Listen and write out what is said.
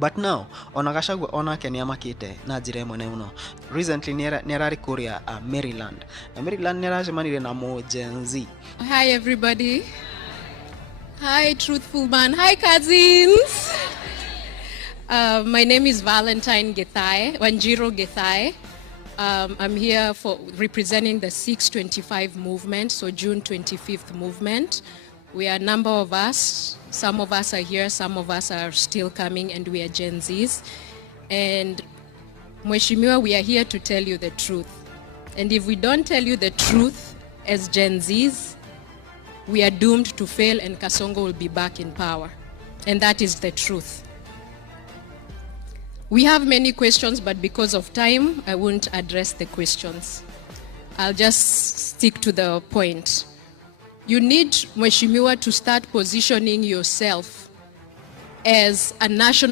But now, ona Gachagua onake nĩamakĩte na njĩra ĩmwe mũno. Recently nĩararĩ kũrĩa Maryland. Na Maryland nĩaracemanirie na Gen Z. Hi everybody. Hi Truthful Man. Hi cousins. My name is Valentine Wanjiro Gethai. I'm here for representing the 625 movement, so June 25th movement. We are a number of us. Some of us are here, some of us are still coming, and we are Gen Zs. And Mheshimiwa, we are here to tell you the truth. And if we don't tell you the truth as Gen Zs, we are doomed to fail and Kasongo will be back in power. And that is the truth. We have many questions, but because of time, I won't address the questions. I'll just stick to the point. You need, Mheshimiwa, to start positioning yourself as a national